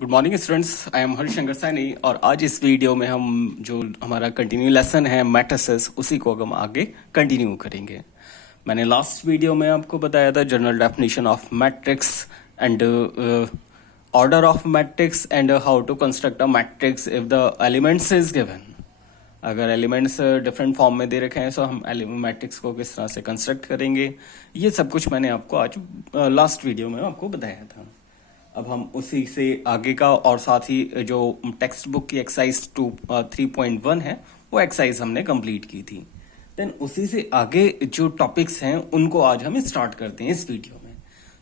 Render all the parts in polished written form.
Good morning students, I am Harishankar Saini और आज इस वीडियो में हम जो हमारा कंटिन्यू लेसन है मैट्रिसेस उसी को हम आगे कंटिन्यू करेंगे। मैंने लास्ट वीडियो में आपको बताया था general definition of matrix and order of matrix and how to construct a matrix if the elements is given. अगर एलिमेंट्स डिफरेंट फॉर्म में दे रखे हैं तो हम मैट्रिक्स को किस तरह से कंस्ट्रक्ट करेंगे, ये सब कुछ मैंने आपको आज लास्ट वीडियो में आपको बताया था। अब हम उसी से आगे का और साथ ही जो टेक्स्ट बुक की एक्सरसाइज 3.1 है वो एक्सरसाइज हमने कंप्लीट की थी। देन उसी से आगे जो टॉपिक्स हैं उनको आज हम स्टार्ट करते हैं इस वीडियो में।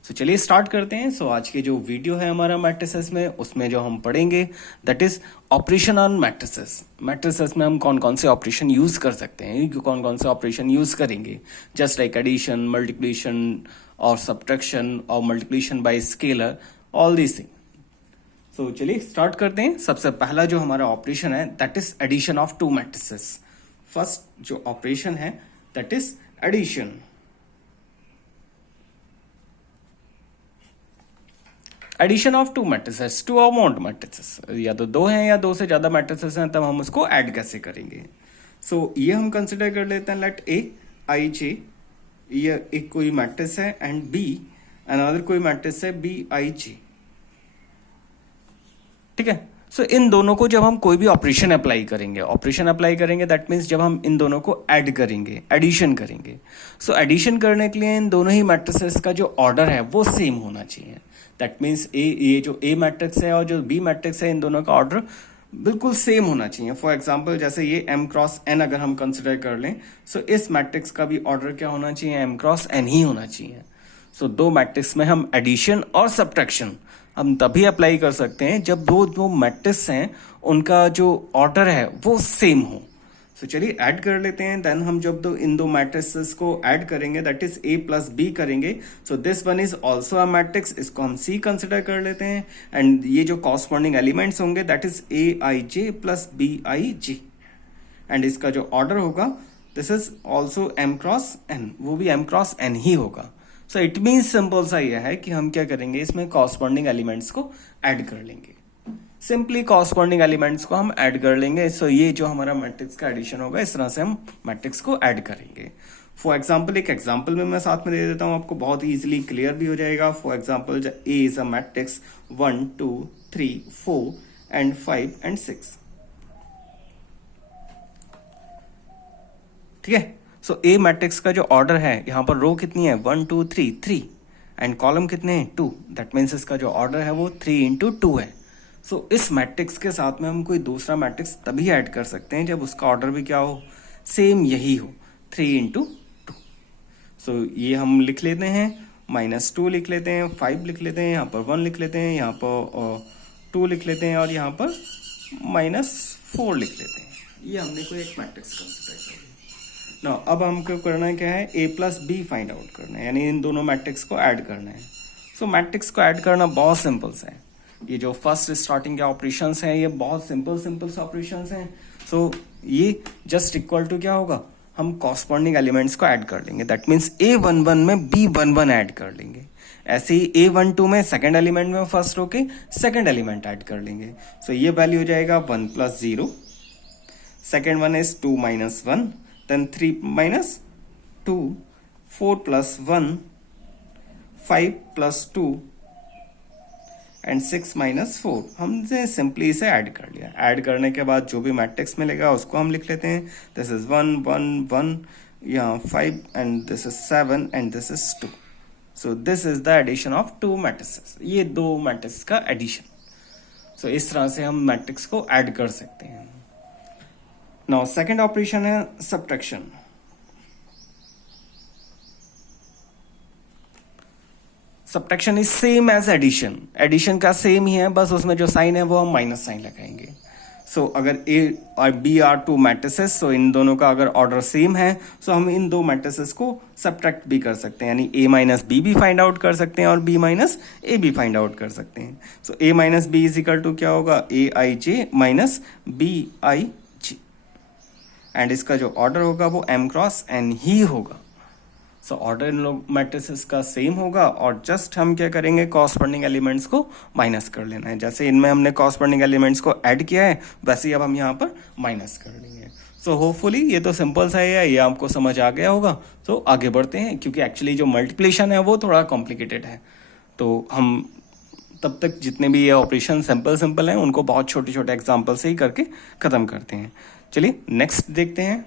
सो चलिए स्टार्ट करते हैं। सो आज के जो वीडियो है हमारा मैट्रिसेस में, उसमें जो हम पढ़ेंगे that is operation on matrices. Matrices में हम कौन कौन से ऑपरेशन यूज कर सकते हैं, कौन कौन से ऑपरेशन यूज करेंगे, जस्ट लाइक एडिशन, मल्टीप्लिकेशन और सब्ट्रैक्शन और multiplication by scalar, all these thing. So चलिए स्टार्ट करते हैं। सबसे पहला जो हमारा ऑपरेशन है that is addition of two matrices. First जो ऑपरेशन है that is addition. Addition of two matrices, two amount matrices, या तो दो हैं या दो से ज्यादा मैट्रिसेस हैं, तब हम उसको ऐड कैसे करेंगे। सो ये हम कंसिडर कर लेते हैं लेट ए आई जे, ये एक कोई मैट्रिक्स है, एंड बी अनदर कोई मैट्रिक्स है बी आई जे। ठीक है। सो इन दोनों को जब हम कोई भी ऑपरेशन अप्लाई करेंगे दैट मीन्स जब हम इन दोनों को ऐड करेंगे, एडिशन करेंगे। सो एडिशन करने के लिए इन दोनों ही मैट्रिसेस का जो ऑर्डर है वो सेम होना चाहिए। दैट मीन्स ये जो ए मैट्रिक्स है और जो बी मैट्रिक्स है, इन दोनों का ऑर्डर बिल्कुल सेम होना चाहिए। फॉर एग्जाम्पल जैसे ये m क्रॉस n अगर हम कंसिडर कर लें, सो इस मैट्रिक्स का भी ऑर्डर क्या होना चाहिए, m क्रॉस n ही होना चाहिए। सो दो मैट्रिक्स में हम एडिशन और सब्ट्रैक्शन हम तभी अप्लाई कर सकते हैं जब दो मैट्रिक्स हैं उनका जो ऑर्डर है वो सेम हो। सो चलिए ऐड कर लेते हैं। देन हम जब इन दो मैट्रिक्सेस को ऐड करेंगे that is a plus B करेंगे। So this one is also a matrix, इसको हम c कंसिडर कर लेते हैं। एंड ये जो कॉरस्पॉन्डिंग एलिमेंट्स होंगे that is a i j plus b i j, and इसका जो ऑर्डर होगा this is also m cross n, वो भी m क्रॉस n ही होगा। सो इट मीन्स सिंपल सा यह है कि हम क्या करेंगे, इसमें कॉरस्पॉन्डिंग एलिमेंट्स को ऐड कर लेंगे। सिंपली कॉरस्पॉन्डिंग एलिमेंट्स को हम ऐड कर लेंगे। सो ये जो हमारा मैट्रिक्स का एडिशन होगा, इस तरह से हम मैट्रिक्स को ऐड करेंगे। फॉर एग्जाम्पल एक एग्जाम्पल में मैं साथ में दे देता हूं आपको, बहुत इजीली क्लियर भी हो जाएगा। For example A is a matrix 1 2 3 4 and 5 and 6। ठीक है। सो ए मैट्रिक्स का जो ऑर्डर है, यहाँ पर रो कितनी है 1 2 3 3, एंड कॉलम कितने हैं 2। दैट मीन्स इसका जो ऑर्डर है वो 3 इंटू 2 है। सो इस मैट्रिक्स के साथ में हम कोई दूसरा मैट्रिक्स तभी ऐड कर सकते हैं जब उसका ऑर्डर भी क्या हो, सेम यही हो, 3 इंटू 2। सो ये हम लिख लेते हैं, -2 लिख लेते हैं, 5 लिख लेते हैं, यहाँ पर 1 लिख लेते हैं, यहाँ पर 2 लिख लेते हैं, और यहाँ पर -4 लिख लेते हैं। ये हमने कोई एक मैट्रिक्स कंसिडर कर लिया। ना अब हमको करना है क्या है, a plus B find out करना है, यानी इन दोनों मैट्रिक्स को ऐड करना है। सो मैट्रिक्स को ऐड करना बहुत सिंपल सा है। ये जो फर्स्ट स्टार्टिंग के ऑपरेशंस हैं ये बहुत सिंपल से ऑपरेशंस हैं। सो ये जस्ट इक्वल टू क्या होगा, हम कॉरस्पॉन्डिंग एलिमेंट्स को ऐड कर लेंगे। दैट मीन्स a11 में b11 ऐड कर लेंगे, ऐसे ही a12 में सेकेंड एलिमेंट में फर्स्ट रो के सेकेंड एलिमेंट ऐड कर लेंगे। सो ये वैल्यू हो जाएगा 1 plus 0, second one is 2 minus 1, then 3 minus 2, 4 plus 1, 5 plus 2 and 6 minus 4। हमने सिंपली इसे ऐड कर लिया। ऐड करने के बाद जो भी मैट्रिक्स मिलेगा उसको हम लिख लेते हैं। दिस इज 1 1 1, यहाँ 5, and this is 7, and this is 2। So this is the addition of two matrix, ये दो मैट्रिक्स का एडिशन। सो इस तरह से हम मैट्रिक्स को ऐड कर सकते हैं। नाउ सेकेंड ऑपरेशन है subtraction. Subtraction is same as addition, addition का सेम ही है, बस उसमें जो साइन है वो हम माइनस साइन लगाएंगे। सो अगर ए और बी आर टू मैट्रिसेस, सो इन दोनों का अगर ऑर्डर सेम है, सो हम इन दो मैट्रिसेस को सब्ट्रैक्ट भी कर सकते हैं, यानी ए माइनस बी भी फाइंड आउट कर सकते हैं और बी माइनस ए भी फाइंड आउट कर सकते हैं। So A minus B is equal to क्या होगा, A I J minus B I, and इसका जो ऑर्डर होगा वो m क्रॉस n ही होगा। सो ऑर्डर इन लोग मैट्रिसेस का सेम होगा और जस्ट हम क्या करेंगे, कॉरस्पॉन्डिंग एलिमेंट्स को माइनस कर लेना है। जैसे इनमें हमने कॉरस्पॉन्डिंग एलिमेंट्स को ऐड किया है, वैसे ही अब हम यहाँ पर माइनस कर लेंगे। सो होपफुली ये तो सिंपल सा है, ये आपको समझ आ गया होगा। तो आगे बढ़ते हैं, क्योंकि एक्चुअली जो मल्टीप्लिकेशन है वो थोड़ा कॉम्प्लिकेटेड है। तो हम तब तक जितने भी ये ऑपरेशन सिंपल सिंपल हैं उनको बहुत छोटे छोटे एग्जाम्पल से ही करके ख़त्म करते हैं। चलिए नेक्स्ट देखते हैं।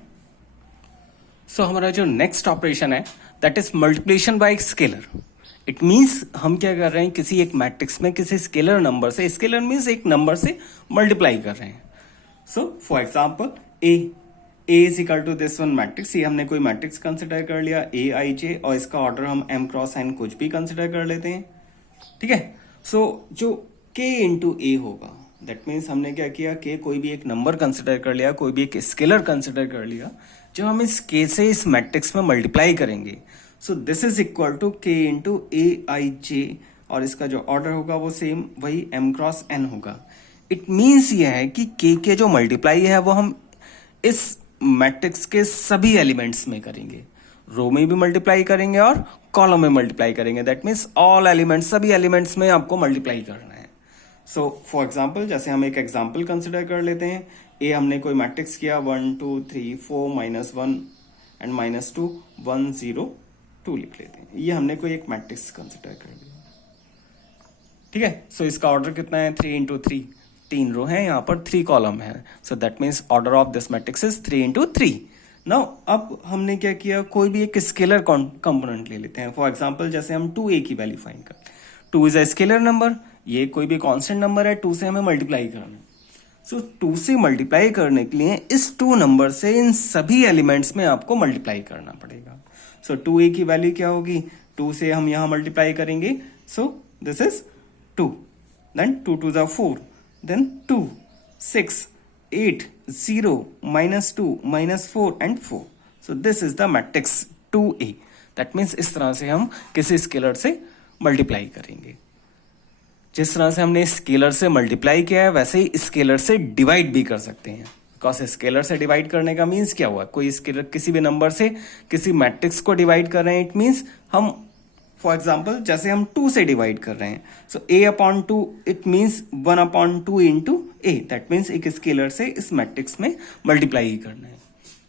सो हमारा जो नेक्स्ट ऑपरेशन है that is multiplication by scalar. It means हम क्या कर रहे हैं, किसी एक मैट्रिक्स में किसी स्केलर नंबर से, स्केलर मीन्स एक नंबर से मल्टीप्लाई कर रहे हैं। So for example A is equal to this one matrix. ये हमने कोई मैट्रिक्स कंसिडर कर लिया ए आई जे, और इसका ऑर्डर हम एम क्रॉस एन कुछ भी कंसिडर कर लेते हैं। ठीक है। सो जो k इंटू ए होगा, दैट मीन्स हमने क्या किया, k कोई भी एक नंबर कंसिडर कर लिया, कोई भी एक स्केलर कंसिडर कर लिया, जो हम इस k से इस मैट्रिक्स में मल्टीप्लाई करेंगे। So this is equal to k into A I J, और इसका जो ऑर्डर होगा वो सेम वही m क्रॉस n होगा। इट मीन्स ये है कि k के जो मल्टीप्लाई है वो हम इस मैट्रिक्स के सभी एलिमेंट्स में करेंगे, रो में भी मल्टीप्लाई करेंगे और कॉलम में मल्टीप्लाई करेंगे। दैट मीन्स ऑल एलिमेंट्स, सभी एलिमेंट्स में आपको मल्टीप्लाई करना है। सो फॉर एग्जाम्पल, जैसे हम एक एग्जाम्पल कंसिडर कर लेते हैं। ए हमने कोई मैट्रिक्स किया 1 2 3 4 -1 एंड -2 1 0 2 लिख लेते हैं। ये हमने कोई एक मैट्रिक्स कंसिडर कर लिया। ठीक है। सो इसका ऑर्डर कितना है, 3 इंटू 3, 3 रो है, यहाँ पर 3 कॉलम है। So that means order of this matrix is 3 into 3। Now अब हमने क्या किया, कोई भी एक स्केलर कंपोनेंट ले लेते हैं। फॉर एग्जांपल जैसे हम 2a की वैल्यू फाइंड कर, 2 इज अ स्केलर नंबर, ये कोई भी कांस्टेंट नंबर है, 2 से हमें मल्टीप्लाई करना है। सो 2 से मल्टीप्लाई करने के लिए इस 2 नंबर से इन सभी एलिमेंट्स में आपको मल्टीप्लाई करना पड़ेगा। सो 2a की वैल्यू क्या होगी, 2 से हम यहां मल्टीप्लाई करेंगे। सो दिस इज 2, देन 2 2 जा 4, then 2 6 8 0 -2 -4 and 4. So this is the matrix 2a. That means इस तरह से हम किसी स्केलर से मल्टीप्लाई करेंगे। जिस तरह से हमने स्केलर से मल्टीप्लाई किया है वैसे ही स्केलर से डिवाइड भी कर सकते हैं। बिकॉज स्केलर से डिवाइड करने का मीन्स क्या हुआ, कोई स्केलर किसी भी नंबर से किसी मैट्रिक्स को डिवाइड कर रहे हैं। इट मीन्स हम फॉर एग्जाम्पल जैसे हम 2 से डिवाइड कर रहे हैं, सो a upon 2 it means 1 upon 2 into A. That means एक स्केलर से इस मैट्रिक्स में मल्टीप्लाई ही करना है।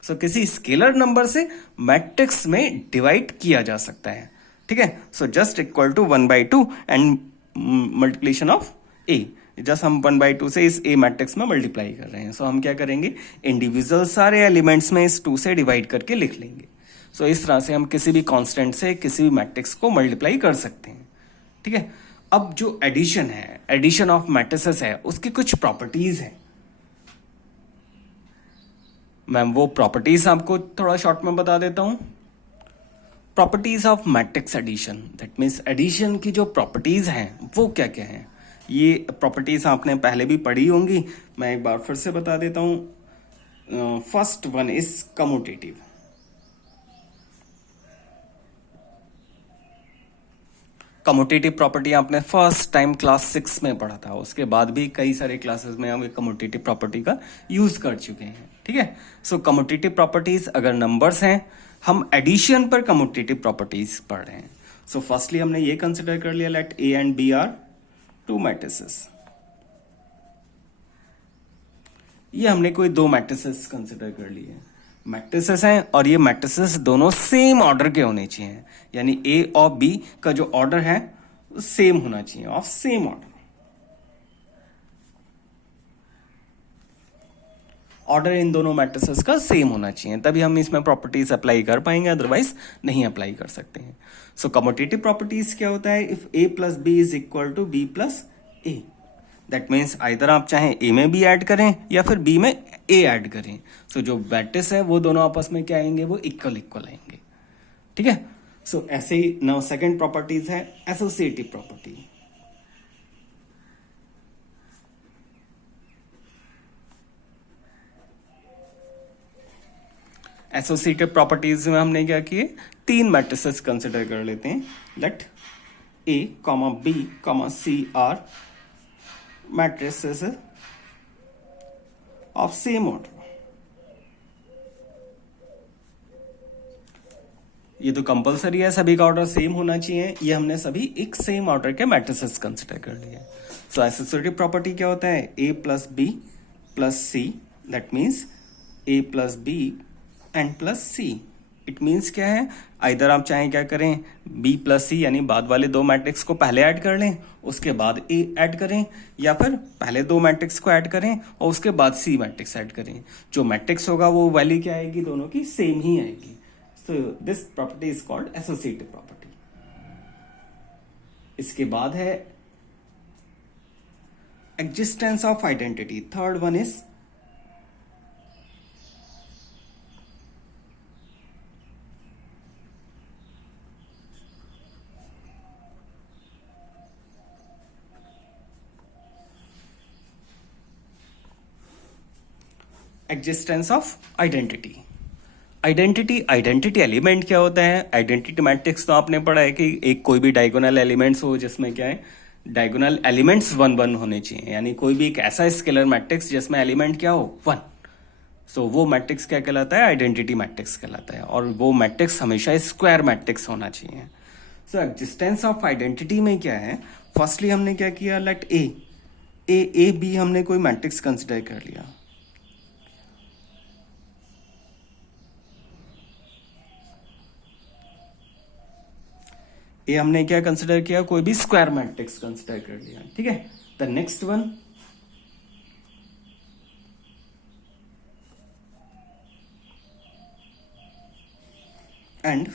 सो किसी स्केलर नंबर से मैट्रिक्स में डिवाइड किया जा सकता है। ठीक है। So just equal to 1/2 and multiplication of A. Just हम 1/2 से इस ए मैट्रिक्स में मल्टीप्लाई कर रहे हैं। सो हम क्या करेंगे, इंडिविजुअल सारे एलिमेंट्स में इस 2 से डिवाइड करके लिख लेंगे। सो इस तरह से हम किसी भी कांस्टेंट से किसी भी मैट्रिक्स को मल्टीप्लाई कर सकते हैं। ठीक है। अब जो एडिशन है, एडिशन ऑफ मैट्रिसेस है, उसकी कुछ प्रॉपर्टीज है। मैम वो प्रॉपर्टीज आपको थोड़ा शॉर्ट में बता देता हूं। Properties of matrix addition, that means addition की जो प्रॉपर्टीज हैं वो क्या क्या हैं। ये प्रॉपर्टीज आपने पहले भी पढ़ी होंगी, मैं एक बार फिर से बता देता हूं। First one is commutative. Commutative property आपने फर्स्ट टाइम क्लास 6 में पढ़ा था, उसके बाद भी कई सारे क्लासेस में हम कम्यूटेटिव प्रॉपर्टी का यूज कर चुके हैं। ठीक है। सो कम्यूटेटिव प्रॉपर्टीज अगर नंबर्स हैं, हम एडिशन पर कम्यूटेटिव प्रॉपर्टीज पढ़ रहे हैं। सो फर्स्टली हमने ये कंसिडर कर लिया, let A and B are 2 matrices. ये हमने कोई 2 मैट्रिसेस कंसिडर कर लिए। मैट्रिसेस हैं और ये मैट्रिसेस दोनों सेम ऑर्डर के होने चाहिए, यानी ए और बी का जो ऑर्डर है सेम होना चाहिए, of same order. Order in दोनों मैट्रिसेस का सेम होना चाहिए, तभी हम इसमें प्रॉपर्टीज अप्लाई कर पाएंगे, अदरवाइज नहीं अप्लाई कर सकते हैं। सो कम्यूटेटिव प्रॉपर्टीज क्या होता है, if A plus B is equal to B plus A. That means either आप चाहें ए में बी ऐड करें या फिर बी में ए ऐड करें। सो जो मैट्रिक्स है वो दोनों आपस में क्या आएंगे, वो इक्वल इक्वल आएंगे। ठीक है। सो ऐसे ही नाउ सेकंड प्रॉपर्टीज है एसोसिएटिव प्रॉपर्टी। एसोसिएटिव प्रॉपर्टीज में हमने क्या किए, 3 मैट्रिसेस कंसिडर कर लेते हैं। Let A comma B comma C are matrices of same order. ये तो कंपलसरी है, सभी का ऑर्डर सेम होना चाहिए। ये हमने सभी एक सेम ऑर्डर के मैट्रिसेस कंसिडर कर लिए। सो एसोसिएटिव प्रॉपर्टी क्या होता है, A plus B plus C, that means A plus B and plus C. It means क्या है, इधर आप चाहें क्या करें, बी प्लस सी यानी बाद वाले दो मैट्रिक्स को पहले ऐड कर लें, उसके बाद ए ऐड करें, या फिर पहले दो मैट्रिक्स को ऐड करें और उसके बाद सी मैट्रिक्स ऐड करें। जो मैट्रिक्स होगा वो वैल्यू क्या आएगी, दोनों की सेम ही आएगी। So this property is called associative property. इसके बाद है existence of identity. Third one is existence of identity. Identity element क्या होता है, आइडेंटिटी मैट्रिक्स तो आपने पढ़ा है कि एक कोई भी डायगोनल एलिमेंट्स हो जिसमें क्या है, डायगोनल एलिमेंट्स 1 1 होने चाहिए, यानी कोई भी एक ऐसा स्केलर मैट्रिक्स जिसमें एलिमेंट क्या हो 1। सो वो मैट्रिक्स क्या कहलाता है, आइडेंटिटी मैट्रिक्स कहलाता है, और वो मैट्रिक्स हमेशा स्क्वायर मैट्रिक्स होना चाहिए। सो एग्जिस्टेंस ऑफ आइडेंटिटी में क्या है, फर्स्टली हमने क्या किया, लेट ए बी हमने कोई मैट्रिक्स कंसिडर कर लिया। ये हमने क्या कंसिडर किया, कोई भी स्क्वायर मैट्रिक्स कंसिडर कर लिया, ठीक है। The next one and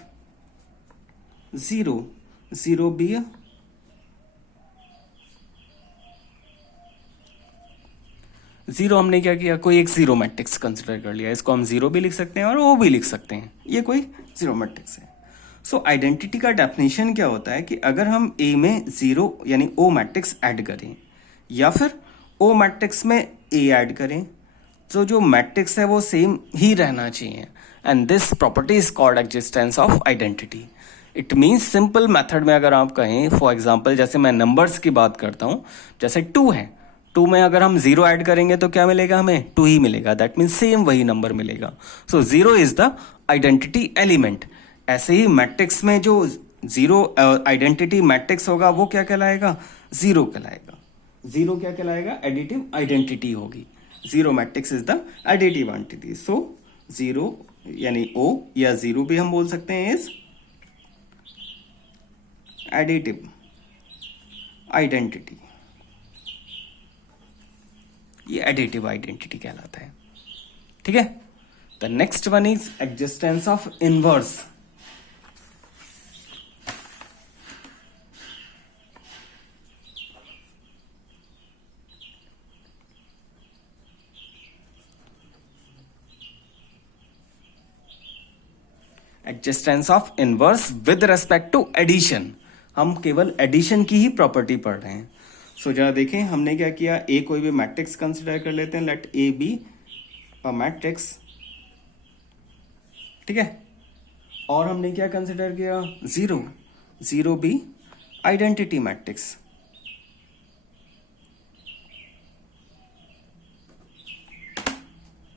0 B zero, हमने क्या किया, कोई एक जीरो मैट्रिक्स कंसिडर कर लिया। इसको हम जीरो भी लिख सकते हैं और ओ भी लिख सकते हैं, ये कोई जीरो मैट्रिक्स है। सो आइडेंटिटी का डेफिनेशन क्या होता है कि अगर हम ए में जीरो यानी ओ मैट्रिक्स ऐड करें या फिर ओ मैट्रिक्स में ए ऐड करें, तो जो मैट्रिक्स है वो सेम ही रहना चाहिए, and this property is called existence of identity. It means simple method में अगर आप कहें, फॉर एग्जाम्पल जैसे मैं नंबर्स की बात करता हूँ, जैसे 2 है, 2 में अगर हम 0 ऐड करेंगे तो क्या मिलेगा, हमें 2 ही मिलेगा, दैट मीन्स सेम वही नंबर मिलेगा। सो 0 इज द आइडेंटिटी एलिमेंट। ऐसे ही मैट्रिक्स में जो 0 आइडेंटिटी मैट्रिक्स होगा वो क्या कहलाएगा, 0 कहलाएगा। 0 क्या कहलाएगा, एडिटिव आइडेंटिटी होगी। 0 matrix is the additive identity. So 0 यानी O या 0 भी हम बोल सकते हैं इज एडिटिव आइडेंटिटी। ये एडिटिव आइडेंटिटी कहलाता है, ठीक है। The next one is existence of inverse. Existence of inverse with respect to addition. हम केवल एडिशन की ही प्रॉपर्टी पढ़ रहे हैं। सो जरा देखें, हमने क्या किया, ए कोई भी मैट्रिक्स कंसिडर कर लेते हैं, let A be a matrix, ठीक है। और हमने क्या कंसिडर किया, 0 बी आइडेंटिटी मैट्रिक्स।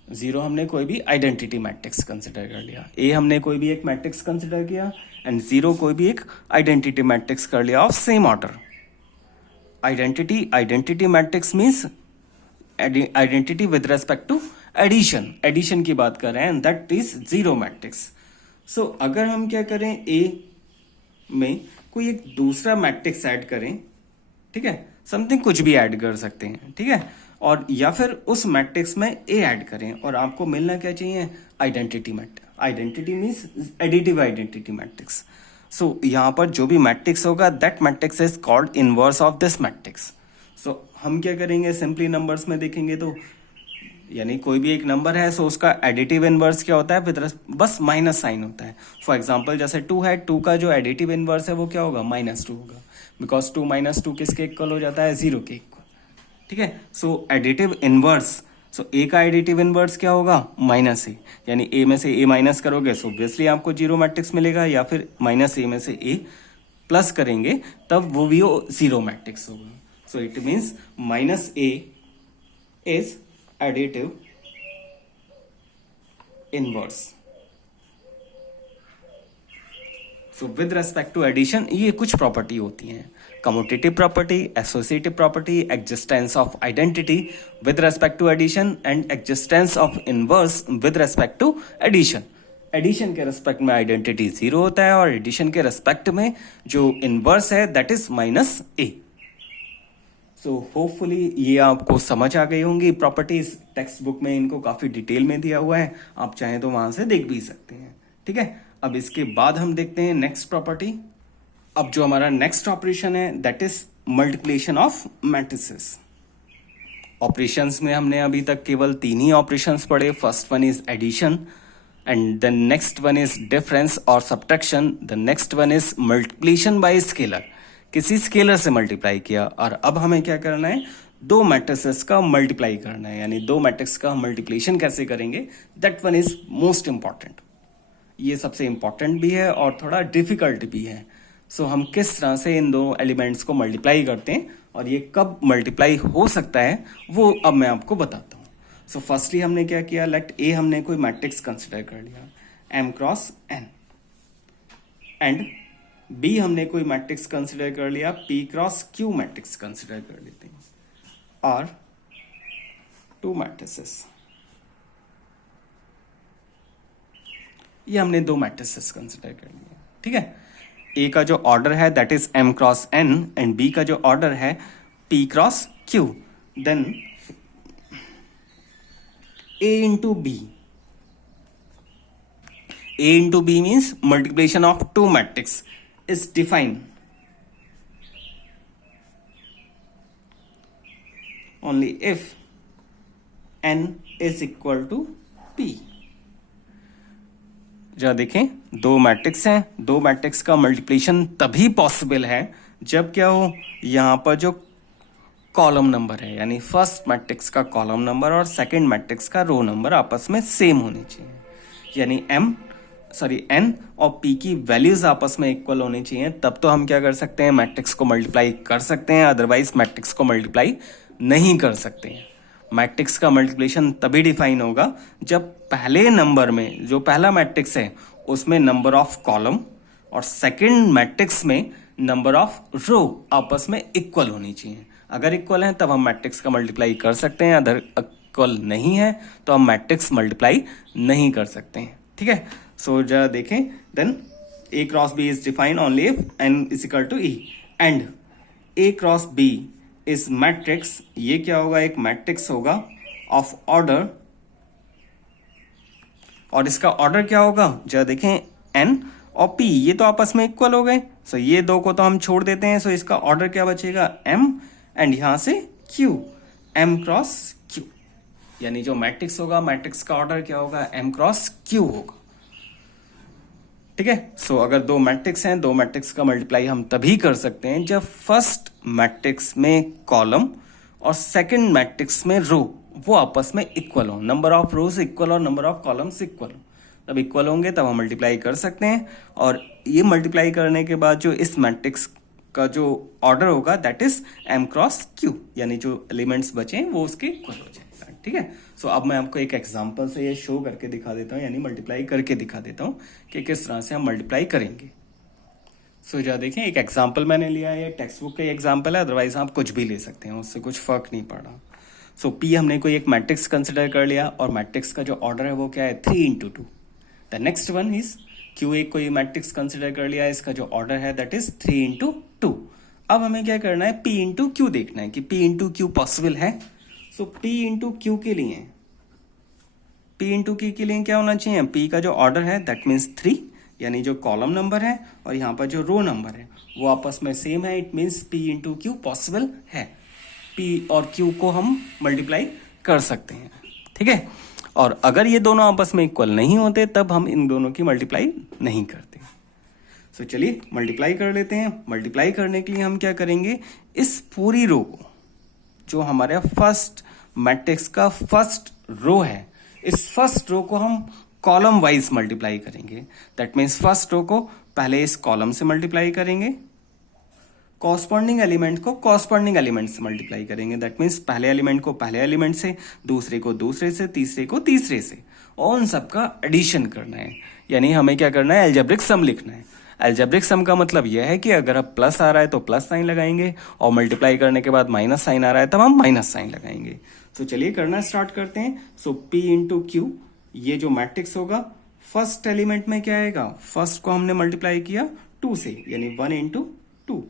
जीरो हमने कोई भी आइडेंटिटी मैट्रिक्स कंसिडर कर लिया, ए हमने कोई भी एक मैट्रिक्स कंसिडर किया, एंड 0 कोई भी एक आइडेंटिटी मैट्रिक्स कर लिया of same order. Identity matrix means identity with respect to addition की बात कर रहे हैं, and that is 0 matrix. So अगर हम क्या करें, ए में कोई एक दूसरा मैट्रिक्स ऐड करें, ठीक है, समथिंग कुछ भी ऐड कर सकते हैं, ठीक है, और या फिर उस मैट्रिक्स में ए ऐड करें, और आपको मिलना क्या चाहिए, identity matrix. Identity means additive identity matrix. So यहां पर जो भी मैट्रिक्स होगा, that matrix is called inverse of this matrix. So हम क्या करेंगे, सिंपली नंबर्स में देखेंगे तो, यानी कोई भी एक नंबर है, सो उसका एडिटिव इनवर्स क्या होता है, विद बस माइनस साइन होता है। फॉर एग्जांपल जैसे 2 है, 2 का जो एडिटिव इनवर्स है वो क्या होगा, -2 होगा, बिकॉज 2 - 2 किसके इक्वल हो जाता है, 0 के इक्वल, ठीक है। सो एडिटिव इनवर्स, सो ए का एडिटिव इनवर्स क्या होगा, -a, यानी ए में से ए माइनस करोगे सो ऑब्वियसली आपको 0 मैट्रिक्स मिलेगा, या फिर -a में से ए प्लस करेंगे तब वो भी 0 मैट्रिक्स होगा। So it means -a is additive inverse। So with respect to addition ये कुछ प्रॉपर्टी होती हैं, commutative property, associative property, existence of identity with respect to addition and existence of inverse with respect to addition. Addition के respect में identity 0 होता है और addition के रेस्पेक्ट में जो इनवर्स है that is -a। So hopefully ये आपको समझ आ गई होंगी प्रॉपर्टीज। टेक्स्ट बुक में इनको काफी डिटेल में दिया हुआ है, आप चाहें तो वहां से देख भी सकते हैं। ठीक है, अब इसके बाद हम देखते हैं नेक्स्ट प्रॉपर्टी। अब जो हमारा नेक्स्ट ऑपरेशन है that is multiplication of matrices. Operations में हमने अभी तक केवल 3 ही ऑपरेशंस पढ़े। First one is addition and the next one is difference और subtraction, the next one is multiplication by scalar, किसी स्केलर से मल्टीप्लाई किया। और अब हमें क्या करना है, 2 मैट्रिसेस का मल्टीप्लाई करना है, यानी 2 मैट्रिक्स का मल्टीप्लिकेशन कैसे करेंगे, that one is most important. ये सबसे इंपॉर्टेंट भी है और थोड़ा डिफिकल्ट भी है। सो हम किस तरह से इन 2 एलिमेंट्स को मल्टीप्लाई करते हैं और ये कब मल्टीप्लाई हो सकता है वो अब मैं आपको बताता हूँ। सो फर्स्टली हमने क्या किया, लेट ए हमने कोई मैट्रिक्स कंसिडर कर लिया m cross n, and B हमने कोई मैट्रिक्स कंसिडर कर लिया p cross q matrix consider कर लेते हैं, और 2 मैट्रिसेस, ये हमने 2 मैट्रिसेस कंसिडर कर लिया। ठीक है, ए का जो ऑर्डर है that is m cross n and B का जो ऑर्डर है p cross q, then a into b, a into b means multiplication of 2 matrix is defined only if n is equal to p। जरा देखें, 2 matrix हैं, 2 matrix का multiplication तभी possible है जब क्या हो, यहां पर जो कॉलम नंबर है, यानी फर्स्ट मैट्रिक्स का कॉलम नंबर और सेकंड मैट्रिक्स का रो नंबर आपस में सेम होने चाहिए, यानी n और p की वैल्यूज आपस में इक्वल होनी चाहिए। तब तो हम क्या कर सकते हैं, मैट्रिक्स को मल्टीप्लाई कर सकते हैं, अदरवाइज मैट्रिक्स को मल्टीप्लाई नहीं कर सकते हैं। मैट्रिक्स का मल्टीप्लिकेशन तभी डिफाइन होगा जब पहले नंबर में जो पहला मैट्रिक्स है उसमें नंबर ऑफ कॉलम और सेकंड मैट्रिक्स में नंबर ऑफ रो आपस में इक्वल होनी चाहिए। अगर इक्वल है तब हम मैट्रिक्स का मल्टीप्लाई कर सकते हैं, अगर इक्वल नहीं है तो हम मैट्रिक्स मल्टीप्लाई नहीं कर सकते हैं। ठीक है, सो जरा देखें, then a cross b is defined only if n is equal to e and a cross b is matrix. ये क्या होगा, एक मैट्रिक्स होगा ऑफ ऑर्डर, और इसका ऑर्डर क्या होगा, जरा देखें, n और p ये तो आपस में इक्वल हो गए, सो ये 2 को तो हम छोड़ देते हैं, सो इसका ऑर्डर क्या बचेगा, m एंड यहां से q, m क्रॉस q, यानी जो मैट्रिक्स होगा, मैट्रिक्स का ऑर्डर क्या होगा, m क्रॉस q होगा। ठीक है, सो अगर 2 मैट्रिक्स हैं, 2 मैट्रिक्स का मल्टीप्लाई हम तभी कर सकते हैं जब फर्स्ट मैट्रिक्स में कॉलम और सेकंड मैट्रिक्स में रो वो आपस में इक्वल हो, नंबर ऑफ रोज इक्वल और नंबर ऑफ कॉलम्स इक्वल हो। तब इक्वल होंगे तब हम मल्टीप्लाई कर सकते हैं, और ये मल्टीप्लाई करने के बाद जो इस मैट्रिक्स का जो ऑर्डर होगा that is m cross q, यानी जो एलिमेंट्स बचे हैं वो उसके इक्वल हो जाएगा। ठीक है, सो अब मैं आपको एक एग्जांपल से ये शो करके दिखा देता हूँ, यानी मल्टीप्लाई करके दिखा देता हूँ कि किस तरह से हम मल्टीप्लाई करेंगे। सो जरा देखें, एक एग्जांपल मैंने लिया है, टेक्स्ट बुक का एग्जांपल है, अदरवाइज आप कुछ भी ले सकते हैं, उससे कुछ फर्क नहीं पड़ रहा। सो p हमने कोई एक मैट्रिक्स कंसिडर कर लिया और मैट्रिक्स का जो ऑर्डर है वो क्या है, 3 into 2। The next one is q, एक कोई मैट्रिक्स कंसिडर कर लिया, इसका जो ऑर्डर है दैट इज 3 into 2। अब हमें क्या करना है, p into q देखना है कि p into q पॉसिबल है। सो p into q के लिए, p into q के लिए क्या होना चाहिए, p का जो ऑर्डर है दैट मीन्स 3, यानी जो कॉलम नंबर है और यहाँ पर जो रो नंबर है वो आपस में सेम है, it means p into q possible है। p और q को हम मल्टीप्लाई कर सकते हैं। ठीक है, और अगर ये दोनों आपस में इक्वल नहीं होते तब हम इन दोनों की मल्टीप्लाई नहीं करते। सो चलिए मल्टीप्लाई कर लेते हैं। मल्टीप्लाई करने के लिए हम क्या करेंगे, इस पूरी रो को, जो हमारे फर्स्ट मैट्रिक्स का फर्स्ट रो है, इस फर्स्ट रो को हम कॉलम वाइज मल्टीप्लाई करेंगे। दैट मीन्स फर्स्ट रो को पहले इस कॉलम से मल्टीप्लाई करेंगे, कॉरस्पॉन्डिंग एलिमेंट को कॉरस्पॉन्डिंग एलिमेंट से मल्टीप्लाई करेंगे। दैट मीन्स पहले एलिमेंट को पहले एलिमेंट से, दूसरे को दूसरे से, तीसरे को तीसरे से, और उन सबका एडिशन करना है, यानी हमें क्या करना है, एल्जेब्रिक सम लिखना है। अलजेब्रिक सम का मतलब यह है कि अगर अब प्लस आ रहा है तो प्लस साइन लगाएंगे और मल्टीप्लाई करने के बाद माइनस साइन आ रहा है तब हम माइनस साइन लगाएंगे। तो चलिए करना स्टार्ट करते हैं। सो P इंटू क्यू, ये जो मैट्रिक्स होगा फर्स्ट एलिमेंट में क्या आएगा, फर्स्ट को हमने मल्टीप्लाई किया 2 से यानी 1 इंटू 2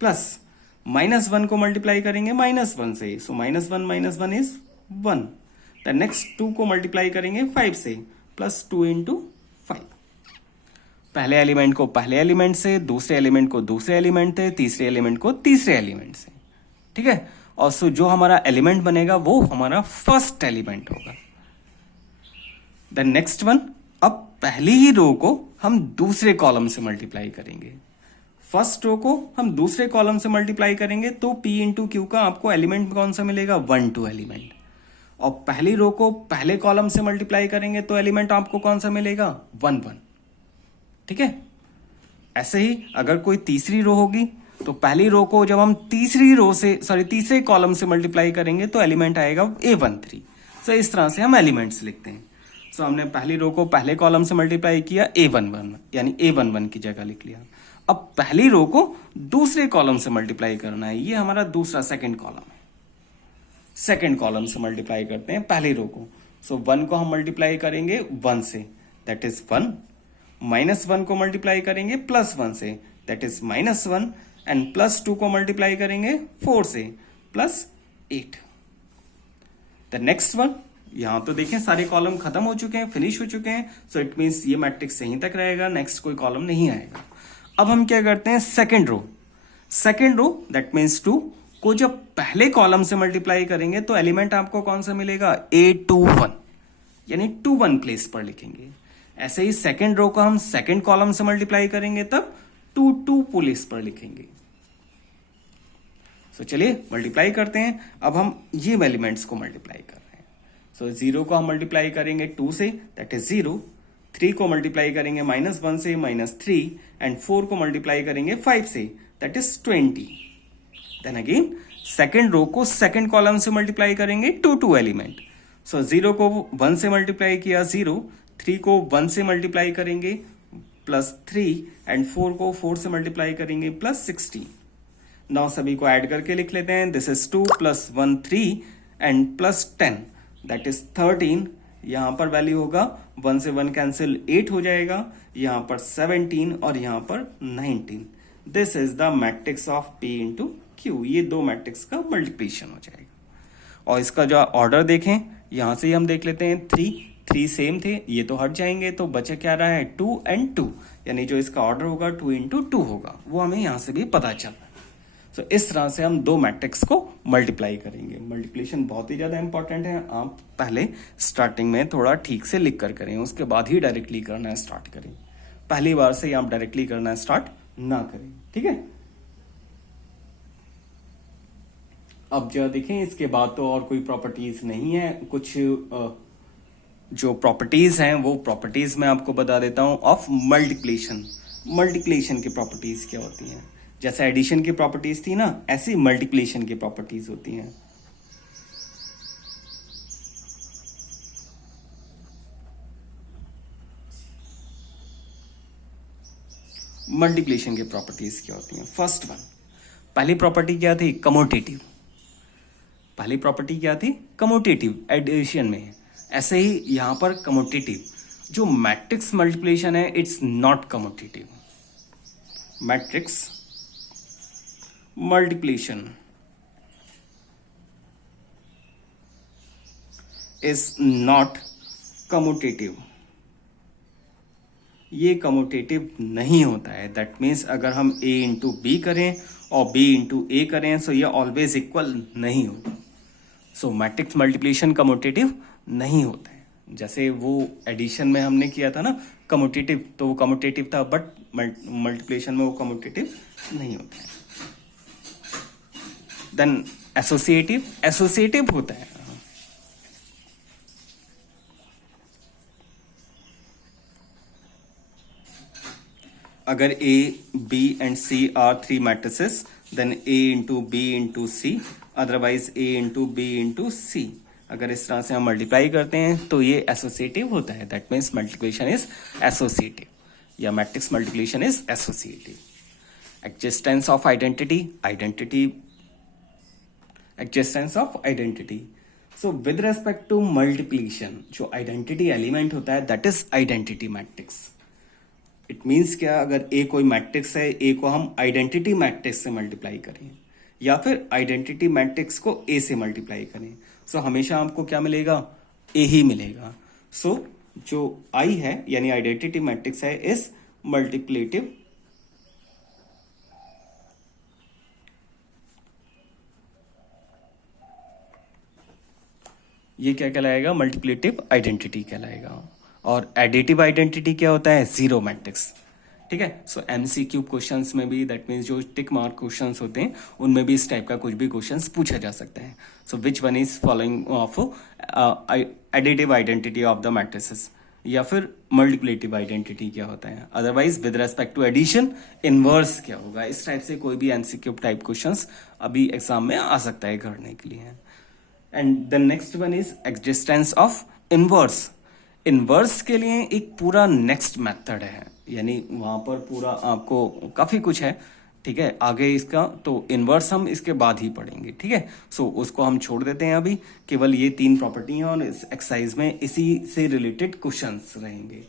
प्लस माइनस 1 को मल्टीप्लाई करेंगे माइनस 1 से, so minus 1 is 1। The next 2 को मल्टीप्लाई करेंगे 5 से प्लस 2 इंटू 5। पहले एलिमेंट को पहले एलिमेंट से, दूसरे एलिमेंट को दूसरे एलिमेंट से, तीसरे एलिमेंट को तीसरे एलिमेंट से, ठीक है। और सो जो हमारा एलिमेंट बनेगा वो हमारा फर्स्ट एलिमेंट होगा। द नेक्स्ट वन, अब पहली ही रो को हम दूसरे कॉलम से मल्टीप्लाई करेंगे। फर्स्ट रो को हम दूसरे कॉलम से मल्टीप्लाई करेंगे तो P इंटू क्यू का आपको एलिमेंट कौन सा मिलेगा, 1 2 एलिमेंट। और पहली रो को पहले कॉलम से मल्टीप्लाई करेंगे तो एलिमेंट आपको कौन सा मिलेगा, 1 1, ठीक है। ऐसे ही अगर कोई तीसरी रो होगी तो पहली रो को जब हम तीसरे कॉलम से मल्टीप्लाई करेंगे तो एलिमेंट आएगा A13। सो इस तरह से हम एलिमेंट्स लिखते हैं। सो हमने पहली रो को पहले कॉलम से मल्टीप्लाई किया A11 यानी A11 की जगह लिख लिया। अब पहली रो को दूसरे कॉलम से मल्टीप्लाई करना है, ये हमारा दूसरा सेकंड कॉलम है। सेकंड कॉलम से मल्टीप्लाई करते हैं पहली रो को। सो 1 को हम मल्टीप्लाई करेंगे 1 से, दैट इज 1। माइनस 1 को मल्टीप्लाई करेंगे प्लस 1 से, that is minus 1। And plus 2 को मल्टीप्लाई करेंगे 4 से, प्लस 8। द नेक्स्ट वन, यहां तो देखें सारे कॉलम खत्म हो चुके हैं, फिनिश हो चुके हैं। सो इट मीन्स ये मैट्रिक्स यहीं तक रहेगा, नेक्स्ट कोई कॉलम नहीं आएगा। अब हम क्या करते हैं, सेकेंड रो दैट मीन्स 2 को जब पहले कॉलम से मल्टीप्लाई करेंगे तो एलिमेंट आपको कौन सा मिलेगा, A21 यानी 2 1 प्लेस पर लिखेंगे। ऐसे ही सेकेंड रो को हम सेकेंड कॉलम से मल्टीप्लाई करेंगे तब 2 2 प्लेस पर लिखेंगे। सो चलिए मल्टीप्लाई करते हैं। अब हम ये एलिमेंट्स को मल्टीप्लाई कर रहे हैं। सो 0 को हम मल्टीप्लाई करेंगे 2 से, दैट इज 0। 3 को मल्टीप्लाई करेंगे -1 से, -3। एंड 4 को मल्टीप्लाई करेंगे 5 से, that is 20। Then again second row को सेकेंड कॉलम से मल्टीप्लाई करेंगे 2 2 एलिमेंट। सो 0 को 1 से मल्टीप्लाई किया 0, 3 को 1 से मल्टीप्लाई करेंगे +3 एंड 4 को 4 से मल्टीप्लाई करेंगे +16। नाउ सभी को ऐड करके लिख लेते हैं। This is 2 + 1 3 and +10 that is 13। यहां पर वैल्यू होगा 1 से 1 कैंसिल 8 हो जाएगा, यहां पर 17 और यहां पर 19। This is the matrix of P into Q. ये दो मैट्रिक्स का मल्टीप्लिकेशन हो जाएगा। और इसका जो ऑर्डर देखें, यहां से हम देख लेते हैं 3 सेम थे, ये तो हट जाएंगे, तो बचा क्या रहा है 2 and 2, यानी जो इसका ऑर्डर होगा 2 इंटू 2 होगा, वो हमें यहां से भी पता चल रहा है। तो इस तरह से हम दो मैट्रिक्स को मल्टीप्लाई करेंगे। मल्टीप्लिकेशन बहुत ही ज्यादा इंपॉर्टेंट है, आप पहले स्टार्टिंग में थोड़ा ठीक से लिख कर करें, उसके बाद ही डायरेक्टली करना स्टार्ट करें। पहली बार से आप डायरेक्टली करना स्टार्ट ना करें, ठीक है। अब जो देखें इसके बाद तो और कोई प्रॉपर्टीज नहीं है, कुछ जो प्रॉपर्टीज हैं वो प्रॉपर्टीज मैं आपको बता देता हूं ऑफ मल्टीप्लिकेशन। मल्टीप्लिकेशन की प्रॉपर्टीज क्या होती हैं, जैसे एडिशन की प्रॉपर्टीज थी ना, ऐसी मल्टीप्लिकेशन की प्रॉपर्टीज होती हैं। मल्टीप्लिकेशन की प्रॉपर्टीज क्या होती हैं, फर्स्ट वन, पहली प्रॉपर्टी क्या थी, कमोटेटिव। पहली प्रॉपर्टी क्या थी, कमोटेटिव, एडिशन में। ऐसे ही यहां पर कमोटेटिव, जो मैट्रिक्स मल्टीप्लिकेशन है it's not commutative. Matrix multiplication is not commutative, ये कमोटेटिव नहीं होता है। दैट मीन्स अगर हम A इंटू बी करें और B इंटू ए करें तो ये ऑलवेज इक्वल नहीं होता। सो मैट्रिक्स मल्टीप्लिकेशन कमोटेटिव नहीं होता है। जैसे वो एडिशन में हमने किया था ना कमोटेटिव, तो वो कमोटेटिव था, बट मल्टीप्लिकेशन में वो कमोटेटिव नहीं होता है। देन एसोसिएटिव होता है। अगर A, B and C are 3 matrices, then A into B into C, otherwise A into B into C। अगर इस तरह से हम मल्टीप्लाई करते हैं तो ये एसोसिएटिव होता है। That means multiplication is associative. या matrix multiplication is associative. Existence of identity, existence of identity. So with respect to multiplication, जो identity element होता है that is identity matrix. It means क्या, अगर A कोई मैट्रिक्स है, A को हम identity matrix से मल्टीप्लाई करें या फिर identity matrix को A से मल्टीप्लाई करें, सो हमेशा आपको क्या मिलेगा, A ही मिलेगा. सो जो I है यानी identity matrix है इस मल्टीप्लेटिव ये क्या कहलाएगा, मल्टीप्लेटिव आइडेंटिटी कहलाएगा. और एडिटिव आइडेंटिटी क्या होता है, जीरो मैट्रिक्स. ठीक है. सो एमसीक्यू क्वेश्चंस में भी, दैट मीन्स जो टिक मार्क क्वेश्चंस होते हैं उनमें भी इस टाइप का कुछ भी क्वेश्चंस पूछा जा सकता है. So which one is following of additive identity of the matrices, या फिर मल्टीप्लेटिव आइडेंटिटी क्या होता है. Otherwise with respect to addition inverse क्या होगा. इस टाइप से कोई भी एमसीक्यू टाइप क्वेश्चंस अभी एग्जाम में आ सकता है करने के लिए. And the next one is existence of inverse. Inverse के लिए एक पूरा नेक्स्ट मेथड है, यानी वहां पर पूरा आपको काफी कुछ है. ठीक है, आगे इसका तो इनवर्स हम इसके बाद ही पढ़ेंगे. ठीक है. सो उसको हम छोड़ देते हैं अभी. केवल ये 3 प्रॉपर्टी हैं और इस एक्सरसाइज में इसी से रिलेटेड क्वेश्चंस रहेंगे.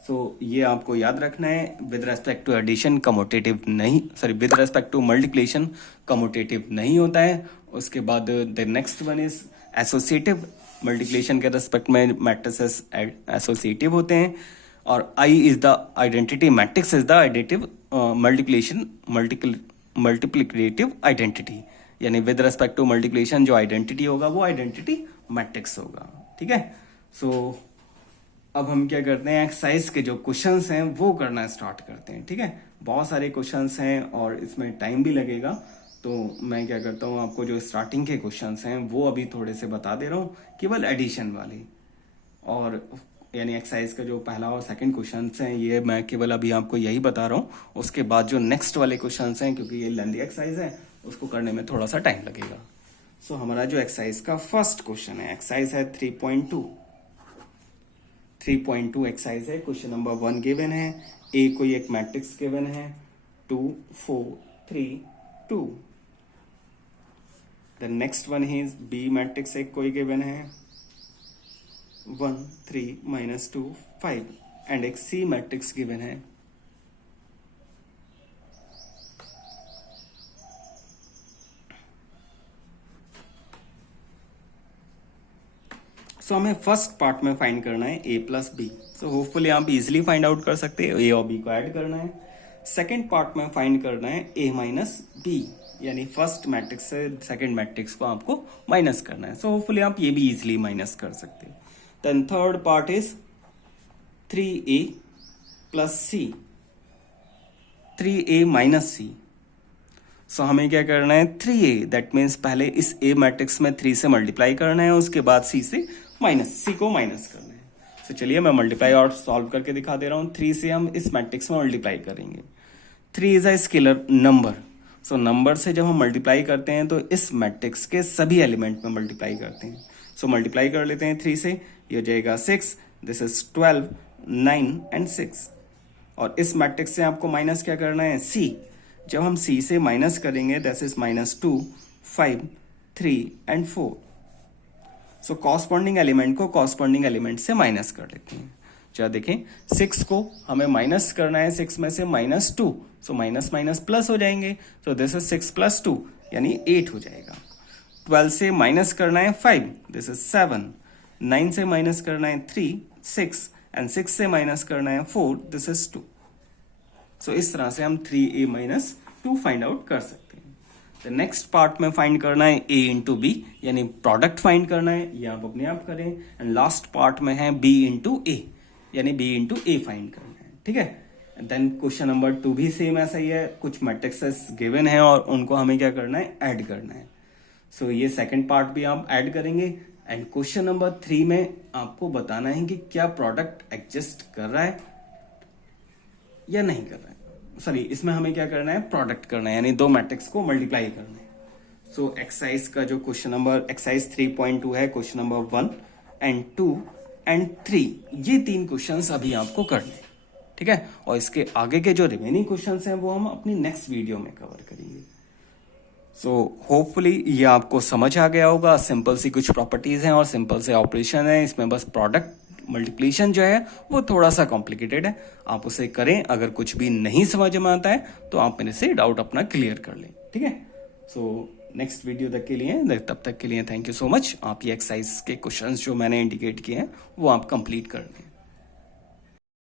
सो ये आपको याद रखना है. With respect to addition commutative नहीं, sorry with respect to multiplication commutative नहीं होता है. उसके बाद the next one is associative. Multiplication के रेस्पेक्ट में मैट्रिसेस एसोसिएटिव होते हैं. और I is the identity, matrix is the identity multiplication multiplicative identity. यानी विद रेस्पेक्ट टू मल्टीप्लिकेशन जो आइडेंटिटी होगा वो आइडेंटिटी मैट्रिक्स होगा. ठीक है. सो अब हम क्या करते हैं, एक्सरसाइज के जो क्वेश्चंस हैं वो करना स्टार्ट करते हैं. ठीक है. बहुत सारे क्वेश्चंस हैं और इसमें टाइम भी लगेगा. तो मैं क्या करता हूँ, आपको जो स्टार्टिंग के क्वेश्चंस हैं वो अभी थोड़े से बता दे रहा हूँ, केवल एडिशन वाले. और यानी एक्सरसाइज का जो पहला और सेकंड क्वेश्चंस हैं ये मैं केवल अभी आपको यही बता रहा हूँ. उसके बाद जो नेक्स्ट वाले क्वेश्चंस हैं, क्योंकि ये लेंथी एक्सरसाइज है, उसको करने में थोड़ा सा टाइम लगेगा. सो हमारा जो एक्सरसाइज का फर्स्ट क्वेश्चन है, एक्सरसाइज है 3.2. 3.2 एक्सरसाइज है. क्वेश्चन नंबर 1 गिवन है. ए कोई एक मैट्रिक्स गिवन है 2 4 3 2. The next one is B matrix एक कोई गिवन है 1 3 -2 5. एंड एक सी मैट्रिक्स गिवन है सो हमें फर्स्ट पार्ट में फाइंड करना है a plus B. So hopefully आप इजिली फाइंड आउट कर सकते हैं. a और b को ऐड करना है. सेकेंड पार्ट में फाइंड करना है a माइनस बी, यानी फर्स्ट मैट्रिक्स से सेकेंड मैट्रिक्स को आपको माइनस करना है. सो होपफुली आप ये भी इजिली माइनस कर सकते हैं. Then third part is 3a plus C, 3a minus C. So हमें क्या करना है, 3a, दैट मीन्स पहले इस a मैट्रिक्स में 3 से मल्टीप्लाई करना है, उसके बाद c से माइनस, c को माइनस करना है. तो चलिए मैं मल्टीप्लाई और सॉल्व करके दिखा दे रहा हूँ. 3 से हम इस मैट्रिक्स में मल्टीप्लाई करेंगे. 3 is a scalar number. So number से जब हम मल्टीप्लाई करते हैं तो इस मैट्रिक्स के सभी एलिमेंट में मल्टीप्लाई करते हैं. सो मल्टीप्लाई कर लेते हैं 3 से, ये हो जाएगा 6, दिस इज 12 9 एंड 6. और इस मैट्रिक्स से आपको माइनस क्या करना है, c. जब हम c से माइनस करेंगे that is -2 5 3 and 4. So corresponding element को कॉरस्पॉन्डिंग एलिमेंट से माइनस कर लेते हैं. चलो देखें, 6 को हमें माइनस करना है 6 में से -2. सो माइनस माइनस प्लस हो जाएंगे. सो दिस इज 6 + 2 यानी 8 हो जाएगा. 12 से माइनस करना है 5, दिस इज 7. 9 से माइनस करना है 3 6 एंड 6 से माइनस करना है 4, दिस इज 2. सो इस तरह से हम 3a माइनस 2 फाइंड आउट कर सकते हैं. तो नेक्स्ट पार्ट में फाइंड करना है a इंटू बी, यानी प्रोडक्ट फाइंड करना है, ये आप अपने आप करें. एंड लास्ट पार्ट में है b इंटू ए, यानी b इंटू ए फाइंड करना है. ठीक है. देन क्वेश्चन नंबर 2 भी सेम ऐसा ही है. कुछ मैट्रिक्सेस गिवन है और उनको हमें क्या करना है, ऐड करना है. सो ये सेकंड पार्ट भी आप ऐड करेंगे. एंड क्वेश्चन नंबर 3 में आपको बताना है कि क्या प्रोडक्ट एग्जिस्ट कर रहा है या नहीं कर रहा है. सॉरी, इसमें हमें क्या करना है, प्रोडक्ट करना है, यानी 2 मैट्रिक्स को मल्टीप्लाई करना है. सो एक्सरसाइज का जो क्वेश्चन नंबर एक्सरसाइज 3.2 है, क्वेश्चन नंबर 1 एंड 2 एंड 3, ये 3 क्वेश्चंस अभी आपको करने हैं. ठीक ठीक है। और इसके आगे के जो रिमेनिंग क्वेश्चंस हैं वो हम अपनी नेक्स्ट वीडियो में कवर करेंगे। सो होपफुली ये आपको समझ आ गया होगा। सिंपल सी कुछ प्रॉपर्टीज हैं और सिंपल से ऑपरेशन है, इसमें बस प्रोडक्ट मल्टीप्लिकेशन जो है वो थोड़ा सा कॉम्प्लिकेटेड है, आप उसे करें। अगर कुछ भी नहीं समझ में आता है तो आप मेरे से डाउट अपना क्लियर कर लें, ठीक है। सो नेक्स्ट वीडियो तक के लिए, तब तक के लिए थैंक यू सो मच। आप ये एक्सरसाइज के क्वेश्चंस जो मैंने इंडिकेट किए हैं वो आप कंप्लीट कर लें।